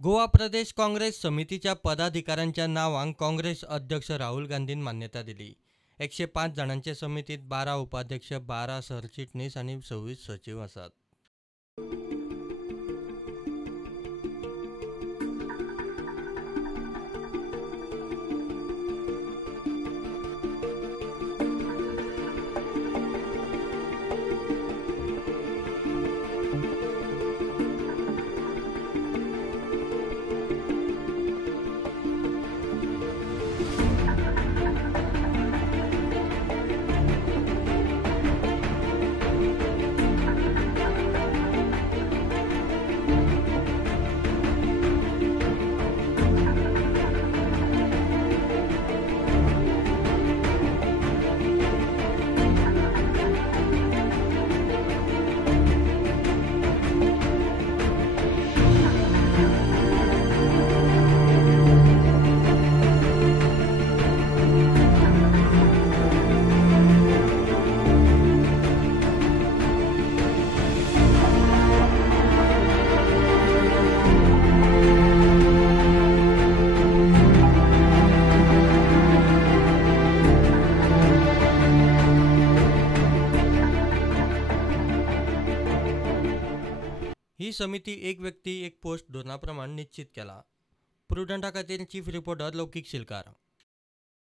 गोवा प्रदेश काँग्रेस समितीच्या पदाधिकाऱ्यांच्या नावांक काँग्रेस अध्यक्ष राहुल गांधीन मान्यता दिली। 105 जणांचे समितीत 12 उपाध्यक्ष, 12 सरचिटणीस आणि 26 सचिव आसात। ही समिती एक व्यक्ती एक पोस्ट धोरणाप्रमाण निश्चित केला। प्रुडंटा खातीर चीफ रिपोर्टर लौकीक शिलकार।